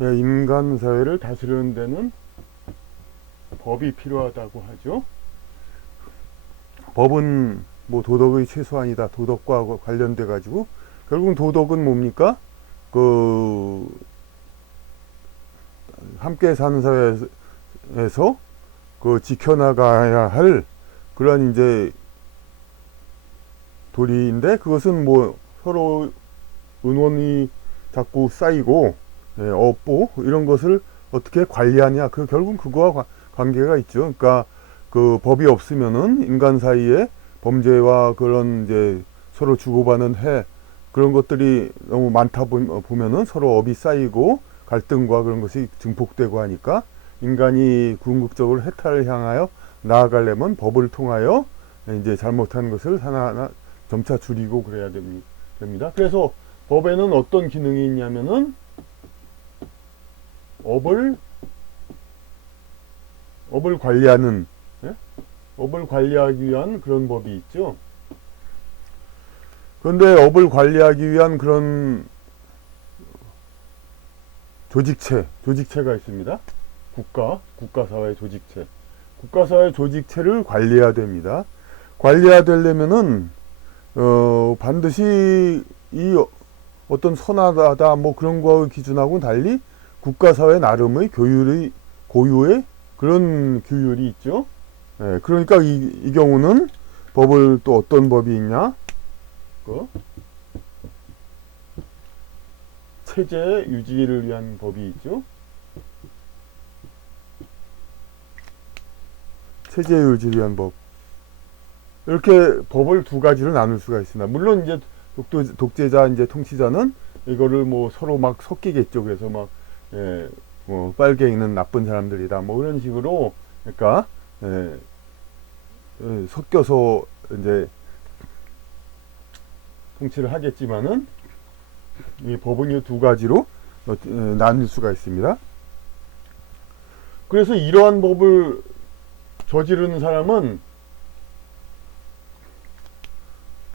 인간 사회를 다스리는 데는 법이 필요하다고 하죠. 법은 뭐 도덕의 최소한이다. 도덕과 관련돼 가지고 결국 도덕은 뭡니까? 그 함께 사는 사회에서 그 지켜나가야 할 그런 이제 도리인데, 그것은 뭐 서로 은원이 자꾸 쌓이고 업보 이런 것을 어떻게 관리하냐, 그 결국 그거와 관계가 있죠. 그러니까 그 법이 없으면은 인간 사이에 범죄와 그런 이제 서로 주고받는 그런 것들이 너무 많다 보면은 서로 업이 쌓이고 갈등과 그런 것이 증폭되고 하니까, 인간이 궁극적으로 해탈을 향하여 나아가려면 법을 통하여 이제 잘못한 것을 하나하나 점차 줄이고 그래야 됩니다. 그래서 법에는 어떤 기능이 있냐면은 업을 관리하는, 예? 업을 관리하기 위한 그런 법이 있죠. 그런데 업을 관리하기 위한 그런 조직체가 있습니다. 국가사회 조직체. 국가사회 조직체를 관리해야 됩니다. 관리해야 되려면은, 반드시 이 어떤 선하다 뭐 그런 거의 기준하고는 달리 국가사회 나름의 고유의 그런 규율이 있죠. 그러니까 이 경우는 법을 또 어떤 법이 있냐? 그 체제 유지를 위한 법이 있죠. 체제 유지를 위한 법. 이렇게 법을 두 가지로 나눌 수가 있습니다. 물론 이제 독재자 이제 통치자는 이거를 뭐 서로 막 섞이겠죠. 그래서 막 뭐 빨갱이는 나쁜 사람들이다 뭐 이런 식으로, 그러니까 섞여서 이제 통치를 하겠지만은 이 법은 이 두 가지로 나눌 수가 있습니다. 그래서 이러한 법을 저지르는 사람은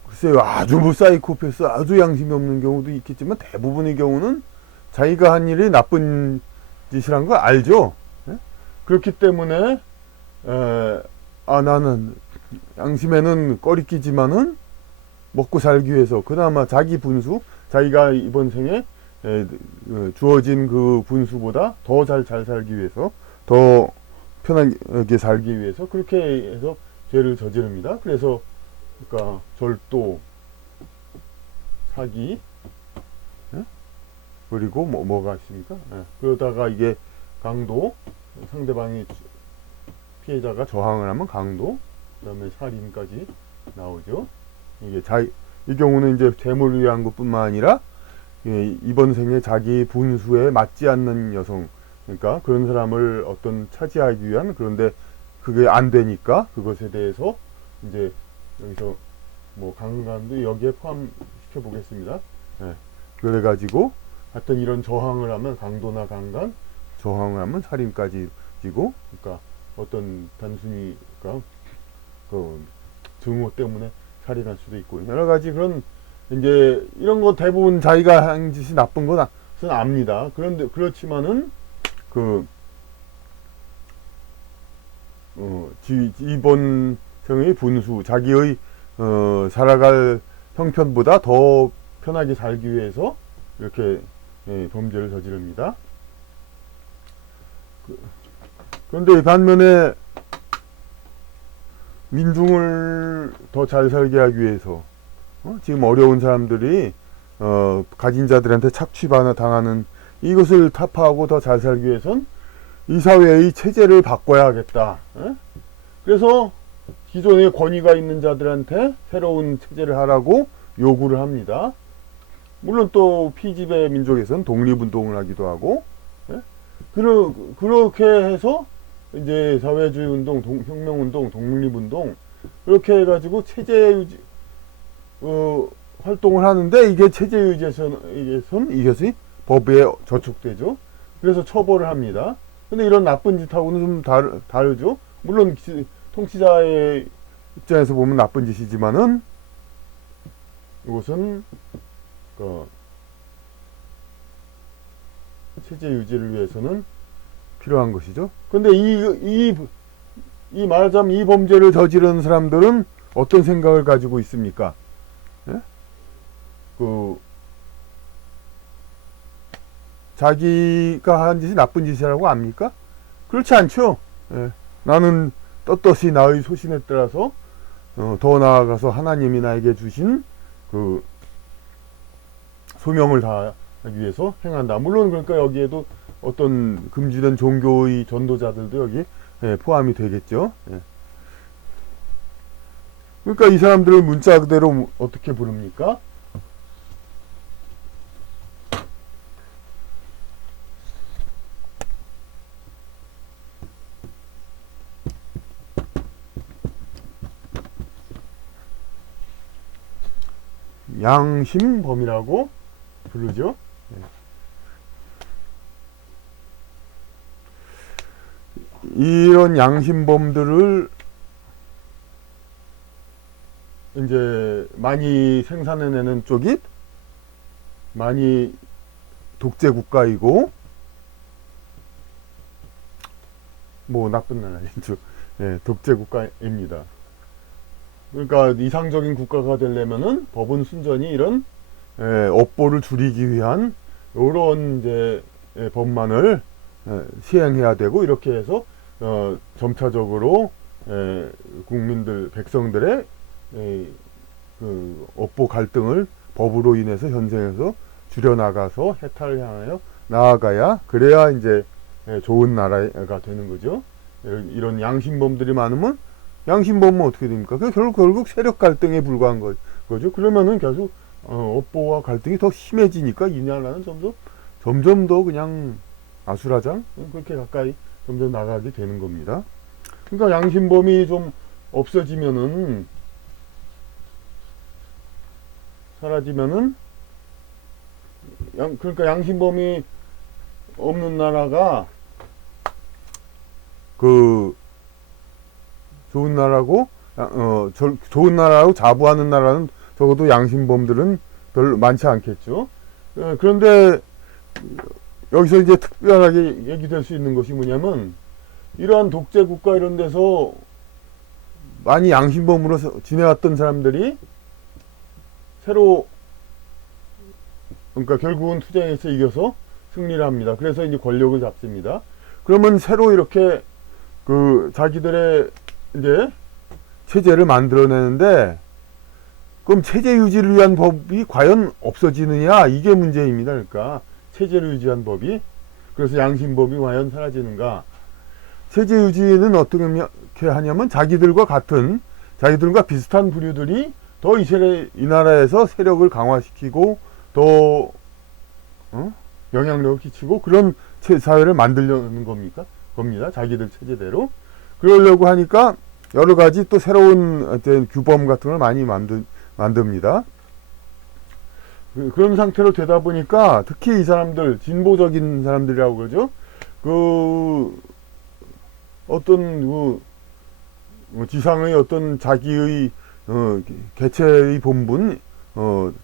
글쎄요, 아주 뭐 사이코패스, 아주 양심이 없는 경우도 있겠지만 대부분의 경우는 자기가 한 일이 나쁜 짓이란 걸 알죠. 그렇기 때문에 나는 양심에는 꺼리끼지만은 먹고 살기 위해서 그나마 자기 분수, 자기가 이번 생에 주어진 그 분수보다 더 잘 살기 위해서, 더 편하게 살기 위해서 그렇게 해서 죄를 저지릅니다. 그래서 그러니까 절도, 사기, 그리고 뭐가 있습니까? 그러다가 이게 강도, 상대방이 피해자가 저항을 하면 강도, 그다음에 살인까지 나오죠. 이게 이 경우는 이제 재물을 위한 것뿐만 아니라 이번 생에 자기 분수에 맞지 않는 여성, 그러니까 그런 사람을 어떤 차지하기 위한, 그런데 그게 안 되니까 그것에 대해서 이제 여기서 뭐 강간도 여기에 포함시켜 보겠습니다. 그래가지고 하여튼 이런 저항을 하면 강도나 강간, 저항을 하면 살인까지 지고, 그러니까 어떤 단순히 그러니까 그 증오 때문에 살인할 수도 있고 여러 가지 그런, 이제 이런 거 대부분 자기가 한 짓이 나쁜 것은 압니다. 그런데 그렇지만은 그 이번 생의 분수, 자기의 살아갈 형편보다 더 편하게 살기 위해서 이렇게 범죄를 저지릅니다. 그런데 반면에 민중을 더 잘 살게 하기 위해서 지금 어려운 사람들이 가진 자들한테 착취당하는 이것을 타파하고 더 잘 살기 위해선 이 사회의 체제를 바꿔야 하겠다. 그래서 기존의 권위가 있는 자들한테 새로운 체제를 하라고 요구를 합니다. 물론 또 피지배 민족에서는 독립운동을 하기도 하고, 그렇게 해서 이제 사회주의 운동, 혁명운동, 독립운동 이렇게 해가지고 체제 유지 활동을 하는데, 이게 체제 유지에선 이것이 법에 저촉되죠. 그래서 처벌을 합니다. 근데 이런 나쁜 짓하고는 좀 다르죠. 물론 통치자의 입장에서 보면 나쁜 짓이지만은 이것은 체제 유지를 위해서는 필요한 것이죠. 근데 말하자면 이 범죄를 저지른 사람들은 어떤 생각을 가지고 있습니까? 예? 자기가 한 짓이 나쁜 짓이라고 압니까? 그렇지 않죠. 예. 나는 떳떳이 나의 소신에 따라서 더 나아가서 하나님이 나에게 주신 그 소명을 다하기 위해서 행한다. 물론 그러니까 여기에도 어떤 금지된 종교의 전도자들도 여기 포함이 되겠죠. 예. 그러니까 이 사람들을 문자 그대로 어떻게 부릅니까? 양심범이라고 부르죠. 이런 양심범들을 이제 많이 생산해내는 쪽이 많이 독재 국가이고 뭐 나쁜 나라죠. 예, 독재 국가입니다. 그러니까 이상적인 국가가 되려면은 법은 순전히 이런 업보를 줄이기 위한 이런 이제 법만을 시행해야 되고 이렇게 해서 점차적으로 국민들 백성들의 그 업보 갈등을 법으로 인해서 현생에서 줄여나가서 해탈을 향하여 나아가야 그래야 이제 좋은 나라가 되는 거죠. 이런 양심범들이 많으면 양심범은 어떻게 됩니까? 그 결국 세력 갈등에 불과한 거죠. 그러면은 계속 업보와 갈등이 더 심해지니까 이 나라는 점점 더 그냥 아수라장 그렇게 가까이 점점 나가게 되는 겁니다. 그러니까 양심범이 좀 없어지면은 사라지면은 그러니까 양심범이 없는 나라가 그 좋은 나라고 좋은 나라라고 자부하는 나라는 적어도 양심범들은 별로 많지 않겠죠. 그런데 여기서 이제 특별하게 얘기될 수 있는 것이 뭐냐면 이러한 독재 국가 이런 데서 많이 양심범으로 지내왔던 사람들이 새로 그러니까 결국은 투쟁에서 이겨서 승리를 합니다. 그래서 이제 권력을 잡습니다. 그러면 새로 이렇게 그 자기들의 이제 체제를 만들어내는데 그럼 체제 유지를 위한 법이 과연 없어지느냐 이게 문제입니다. 그러니까 체제를 유지한 법이 그래서 양심법이 과연 사라지는가? 체제 유지는 어떻게 하냐면 자기들과 비슷한 부류들이 더 이 나라에서 세력을 강화시키고 더 영향력을 끼치고 그런 사회를 만들려는 겁니다. 자기들 체제대로. 그러려고 하니까 여러 가지 또 새로운 어떤 규범 같은 걸 많이 만듭니다. 그런 상태로 되다 보니까 특히 이 사람들 진보적인 사람들이라고 그러죠. 어떤 지상의 어떤 자기의 개체의 본분,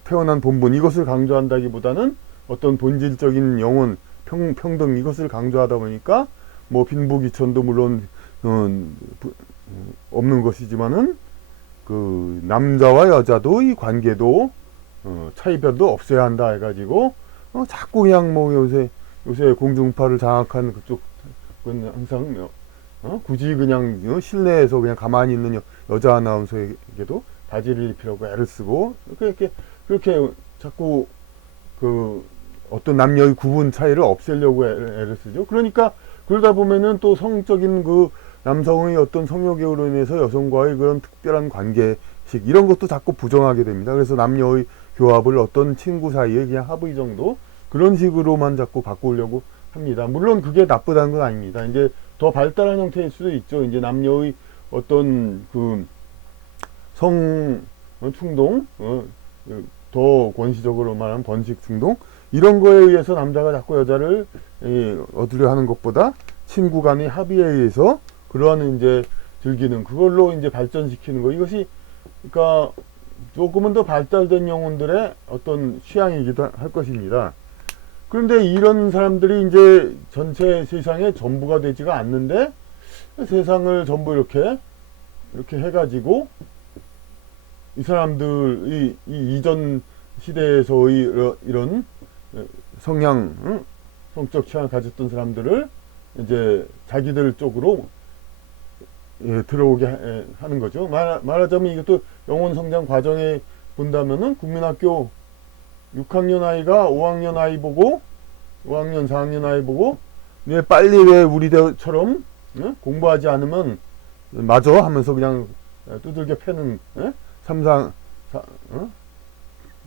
태어난 본분 이것을 강조한다기보다는 어떤 본질적인 영혼, 평등 이것을 강조하다 보니까 뭐 빈부귀천도 물론 없는 것이지만은 그 남자와 여자도 이 관계도 차이별도 없애야 한다 해가지고 자꾸 그냥 뭐 요새 공중파를 장악한 그쪽은 항상 굳이 그냥 실내에서 그냥 가만히 있는 여자 아나운서에게도 바지를 입히려고 애를 쓰고 그렇게 자꾸 그 어떤 남녀의 구분 차이를 없애려고 애를 쓰죠. 그러니까 그러다 보면은 또 성적인 그 남성의 어떤 성욕으로 인해서 여성과의 그런 특별한 관계식 이런 것도 자꾸 부정하게 됩니다. 그래서 남녀의 교합을 어떤 친구 사이에 그냥 합의 정도 그런 식으로만 자꾸 바꾸려고 합니다. 물론 그게 나쁘다는 건 아닙니다. 이제 더 발달한 형태일 수도 있죠. 이제 남녀의 어떤 그 성 충동, 더 권시적으로 말하면 번식 충동 이런 거에 의해서 남자가 자꾸 여자를 얻으려 하는 것보다 친구 간의 합의에 의해서 그러한 이제 즐기는 그걸로 이제 발전시키는 거 이것이 그러니까 조금은 더 발달된 영혼들의 어떤 취향이기도 할 것입니다. 그런데 이런 사람들이 이제 전체 세상의 전부가 되지가 않는데 세상을 전부 이렇게 해가지고 이 사람들이 이 이전 시대에서의 이런 성향, 성적 취향을 가졌던 사람들을 이제 자기들 쪽으로 들어오게 하는 거죠. 말하자면 이것도 영혼 성장 과정에 본다면은 국민학교 6학년 아이가 5학년 아이 보고 5학년 4학년 아이 보고 왜 빨리 왜 우리 때처럼 공부하지 않으면 맞아 하면서 그냥 두들겨 패는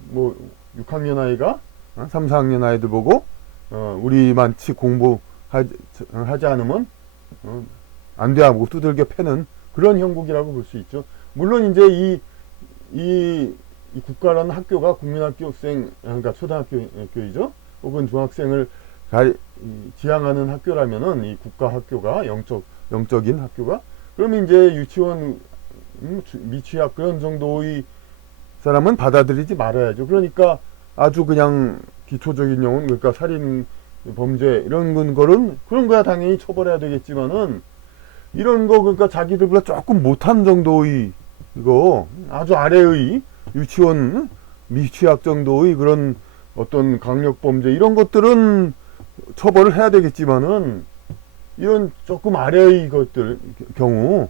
뭐 6학년 아이가 3, 4학년 아이들 보고 우리만치 공부하지 않으면 안 돼 하고 두들겨 패는 그런 형국이라고 볼 수 있죠. 물론 이제 이 국가라는 학교가 국민학교생, 그러니까 초등학교이죠. 혹은 중학생을 지향하는 학교라면은 이 국가 학교가 영적인 학교가 그러면 이제 유치원, 미취학 그런 정도의 사람은 받아들이지 말아야죠. 그러니까 아주 그냥 기초적인 영혼, 그러니까 살인 범죄 이런 거는 그런 거야 당연히 처벌해야 되겠지만은 이런 거 그러니까 자기들보다 조금 못한 정도의 이거 아주 아래의 유치원 미취학 정도의 그런 어떤 강력 범죄 이런 것들은 처벌을 해야 되겠지만은 이런 조금 아래의 것들 경우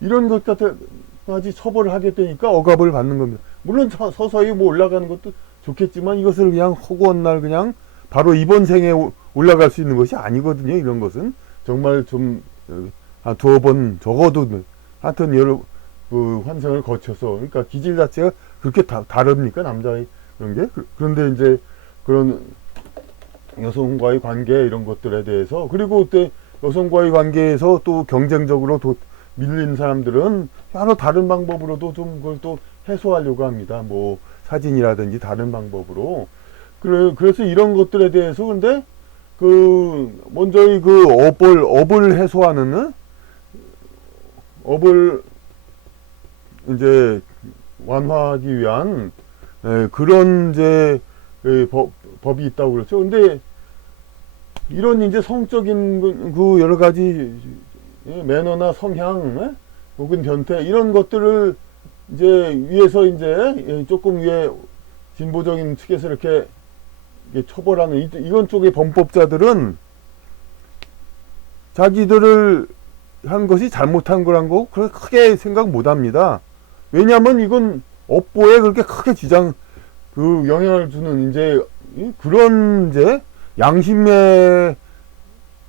이런 것까지 처벌을 하게 되니까 억압을 받는 겁니다. 물론 서서히 뭐 올라가는 것도 좋겠지만 이것을 그냥 허구한 날 그냥 바로 이번 생에 올라갈 수 있는 것이 아니거든요. 이런 것은 정말 좀 한 두어 번 적어도 하여튼 여러 환생을 거쳐서 그러니까 기질 자체가 그렇게 다릅니까 남자의 그런 게 그런데 이제 그런 여성과의 관계 이런 것들에 대해서 그리고 그때 여성과의 관계에서 또 경쟁적으로 밀린 사람들은 여러 다른 방법으로도 좀 그걸 또 해소하려고 합니다. 뭐 사진이라든지 다른 방법으로 그래서 이런 것들에 대해서 근데 먼저 업을 해소하는 업을 이제 완화하기 위한 그런 이제 법이 있다고 그랬죠. 근데 이런 이제 성적인 그 여러 가지 매너나 성향 혹은 변태 이런 것들을 이제 위에서 이제 조금 위에 진보적인 측에서 이렇게 처벌하는 이런 쪽의 범법자들은 자기들을 한 것이 잘못한 거란 거 그렇게 크게 생각 못 합니다. 왜냐하면 이건 업보에 그렇게 크게 영향을 주는 이제 그런 이제 양심에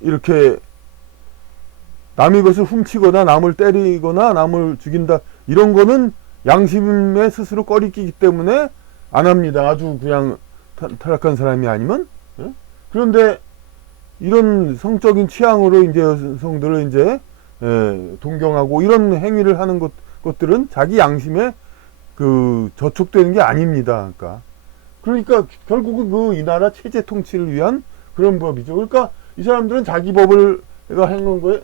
이렇게 남의 것을 훔치거나 남을 때리거나 남을 죽인다 이런 거는 양심에 스스로 꺼리끼기 때문에 안 합니다. 아주 그냥 타락한 사람이 아니면. 그런데 이런 성적인 취향으로 이제 여성들을 이제 동경하고 이런 행위를 하는 것들은 자기 양심에 저촉되는 게 아닙니다. 그러니까 결국은 이 나라 체제 통치를 위한 그런 법이죠. 그러니까 이 사람들은 자기 법을 행한 거에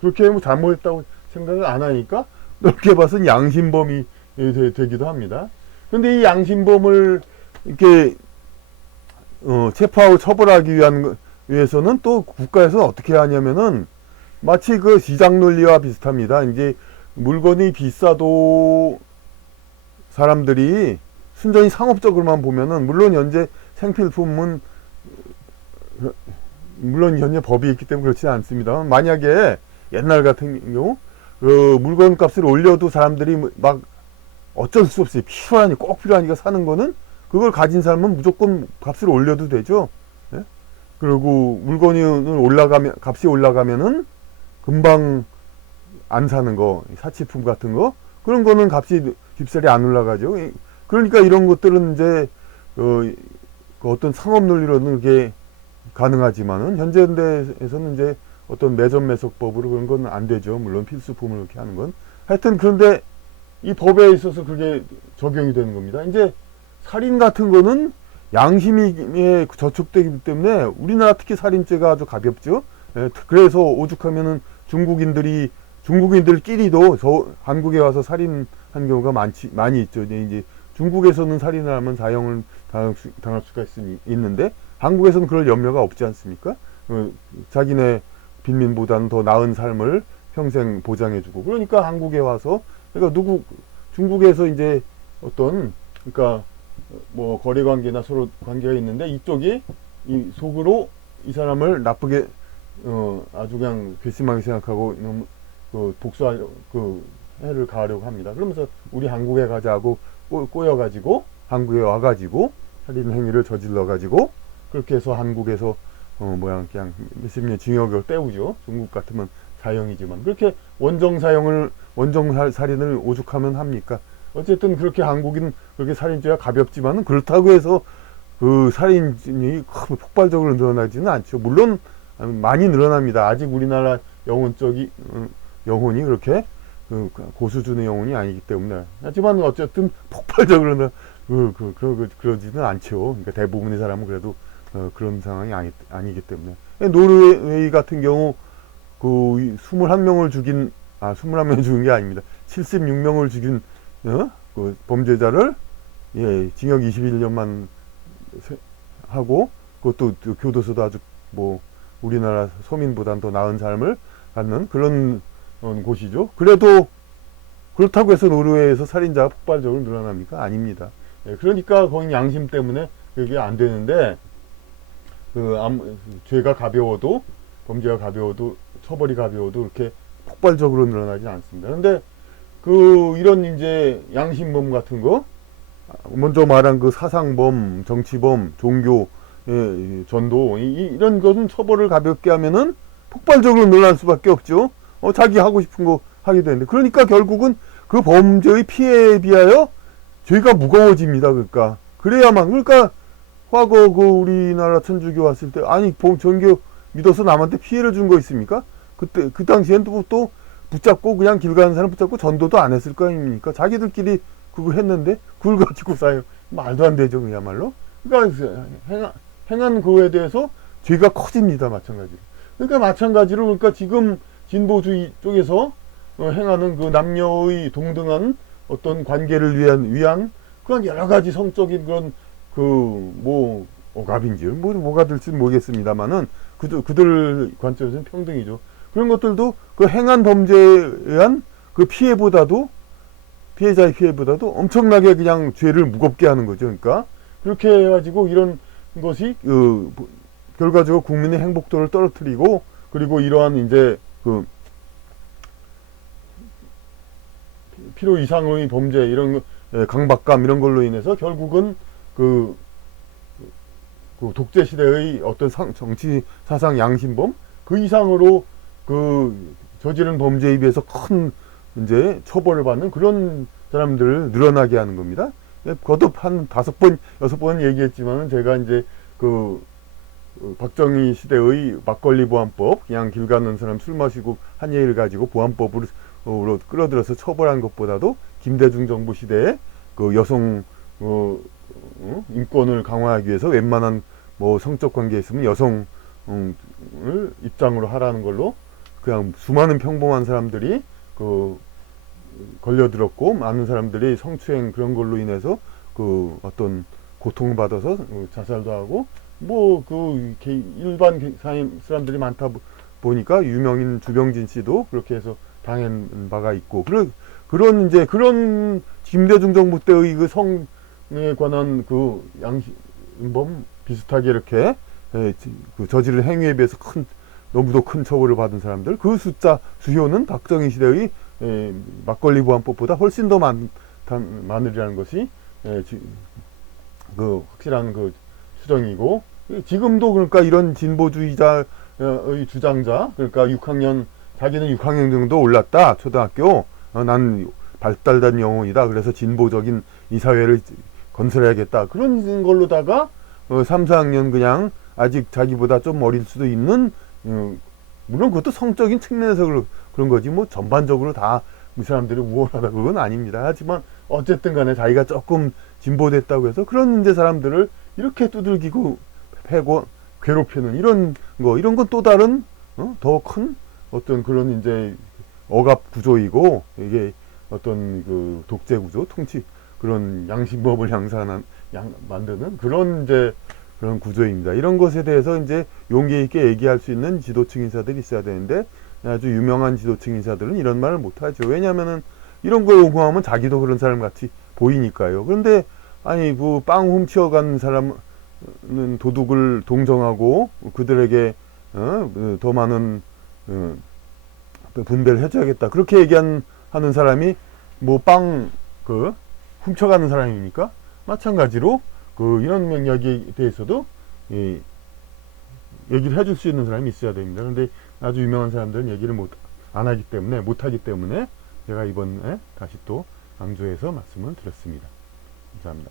그렇게 하면 잘못했다고 생각을 안 하니까 넓게 봐서는 양심범이 되기도 합니다. 근데 이 양심범을 이렇게 체포하고 처벌하기 위해서는 또 국가에서 어떻게 하냐면은 마치 그 시장 논리와 비슷합니다. 이제 물건이 비싸도 사람들이 순전히 상업적으로만 보면은 물론 현재 생필품은 물론 현재 법이 있기 때문에 그렇지 않습니다. 만약에 옛날 같은 경우 물건 값을 올려도 사람들이 막 어쩔 수 없이 꼭 필요하니까 사는 거는 그걸 가진 사람은 무조건 값을 올려도 되죠. 예? 그리고 물건이 값이 올라가면은 금방 안 사는 거, 사치품 같은 거, 그런 거는 값살이 안 올라가죠. 그러니까 이런 것들은 이제, 어떤 상업 논리로는 그게 가능하지만은, 현대에서는 이제 어떤 매점매석법으로 그런 건 안 되죠. 물론 필수품을 이렇게 하는 건. 하여튼, 그런데 이 법에 있어서 그게 적용이 되는 겁니다. 이제 살인 같은 거는 양심에 저촉되기 때문에 우리나라 특히 살인죄가 아주 가볍죠. 그래서 오죽하면은 중국인들끼리도 한국에 와서 살인한 경우가 많이 있죠. 이제 중국에서는 살인을 하면 사형을 당할 수가 있는데 한국에서는 그럴 염려가 없지 않습니까? 자기네 빈민보다는 더 나은 삶을 평생 보장해주고 그러니까 한국에 와서 그러니까 중국에서 이제 어떤 그러니까 뭐 거래 관계나 서로 관계가 있는데 이쪽이 이 속으로 이 사람을 나쁘게 아주 그냥 괘씸하게 생각하고 복수할 해를 가하려고 합니다. 그러면서 우리 한국에 가자고 꼬여가지고 한국에 와가지고 살인 행위를 저질러가지고 그렇게 해서 한국에서 그냥 몇십 년 징역을 때우죠. 중국 같으면 사형이지만 그렇게 원정 살인을 오죽하면 합니까? 어쨌든 그렇게 한국인 그렇게 살인죄가 가볍지만은 그렇다고 해서 그 살인이 폭발적으로 늘어나지는 않죠. 물론 많이 늘어납니다. 아직 우리나라 영혼이 그렇게 고수준의 영혼이 아니기 때문에. 하지만 어쨌든 폭발적으로 그러지는 않죠. 그러니까 대부분의 사람은 그래도 그런 상황이 아니기 때문에. 노르웨이 같은 경우 그 21명을 죽인 21명을 죽인 게 아닙니다. 76명을 죽인 그 범죄자를 징역 21년만 하고 그것도 교도소도 아주 뭐 우리나라 서민보다는 더 나은 삶을 갖는 그런 곳이죠. 그래도 그렇다고 해서 노르웨이에서 살인자가 폭발적으로 늘어납니까? 아닙니다. 그러니까 거기 양심 때문에 그게 안 되는데 죄가 가벼워도 범죄가 가벼워도 처벌이 가벼워도 그렇게 폭발적으로 늘어나지 않습니다. 그런데 이런 이제 양심범 같은 거 먼저 말한 그 사상범, 정치범, 종교 전도 이런 것은 처벌을 가볍게 하면은 폭발적으로 늘어날 수밖에 없죠. 자기 하고 싶은 거 하게 되는데 그러니까 결국은 그 범죄의 피해에 비하여 죄가 무거워집니다. 그러니까 과거 우리나라 천주교 왔을 때 아니 전교 믿어서 남한테 피해를 준 거 있습니까? 그때 그 당시엔 또 붙잡고 그냥 길 가는 사람 붙잡고 전도도 안 했을 거 아닙니까? 자기들끼리 그거 했는데 그걸 가지고 말도 안 되죠. 그야말로. 그러니까 행한 거에 대해서 죄가 커집니다. 마찬가지로. 그러니까 지금 진보주의 쪽에서 행하는 그 남녀의 동등한 어떤 관계를 위한 그런 여러 가지 성적인 그런 억압인지 뭐가 될지는 모르겠습니다만은 그들 관점에서는 평등이죠. 그런 것들도 그 행한 범죄에 의한 그 피해자의 피해보다도 엄청나게 그냥 죄를 무겁게 하는 거죠. 그러니까 그렇게 해가지고 이런 것이 결과적으로 국민의 행복도를 떨어뜨리고 그리고 이러한 이제 필요 이상의 범죄 이런 강박감 이런 걸로 인해서 결국은 그 독재 시대의 어떤 정치 사상 양심범 그 이상으로 저지른 범죄에 비해서 큰 이제 처벌을 받는 그런 사람들을 늘어나게 하는 겁니다. 거듭 한 5번, 6번 얘기했지만은 제가 이제 박정희 시대의 막걸리 보안법, 그냥 길 가는 사람 술 마시고 한 얘기를 가지고 보안법으로 끌어들여서 처벌한 것보다도 김대중 정부 시대에 여성 인권을 강화하기 위해서 웬만한 성적 관계에 있으면 여성을 입장으로 하라는 걸로 그냥 수많은 평범한 사람들이 걸려들었고 많은 사람들이 성추행 그런 걸로 인해서 어떤 고통받아서 자살도 하고 일반 사람들이 많다 보니까 유명인 주병진 씨도 그렇게 해서 당한 바가 있고 그런 김대중 정부 때의 그 성에 관한 양심범 비슷하게 이렇게 저지른 행위에 비해서 너무도 큰 처벌을 받은 사람들 그 수효는 박정희 시대의 막걸리 보안법보다 훨씬 더 많으리라는 것이 확실한 수정이고 지금도 그러니까 이런 진보주의자의 주장자 그러니까 자기는 6학년 정도 올랐다 초등학교 난 발달된 영혼이다 그래서 진보적인 이 사회를 건설해야겠다 그런 걸로다가 3, 4학년 그냥 아직 자기보다 좀 어릴 수도 있는 물론 그것도 성적인 측면에서 그런 거지 전반적으로 다 이 사람들이 우월하다 그건 아닙니다. 하지만 어쨌든 간에 자기가 조금 진보됐다고 해서 그런 이제 사람들을 이렇게 두들기고 패고 괴롭히는 이런 건 또 다른 더 큰 어떤 그런 이제 억압 구조이고 이게 어떤 독재 구조 통치 그런 양심법을 만드는 그런 이제 그런 구조입니다. 이런 것에 대해서 이제 용기 있게 얘기할 수 있는 지도층 인사들이 있어야 되는데 아주 유명한 지도층 인사들은 이런 말을 못하죠. 왜냐하면은 이런 거 요구하면 자기도 그런 사람 같이 보이니까요. 그런데 아니 그 빵 훔쳐간 사람은 도둑을 동정하고 그들에게 더 많은 분배를 해줘야겠다. 그렇게 하는 사람이 뭐 빵 그 훔쳐가는 사람입니까? 마찬가지로 그 이런 명령에 대해서도 얘기를 해줄 수 있는 사람이 있어야 됩니다. 그런데 아주 유명한 사람들은 얘기를 안 하기 때문에 못하기 때문에 제가 이번에 다시 또 강조해서 말씀을 드렸습니다. 감사합니다.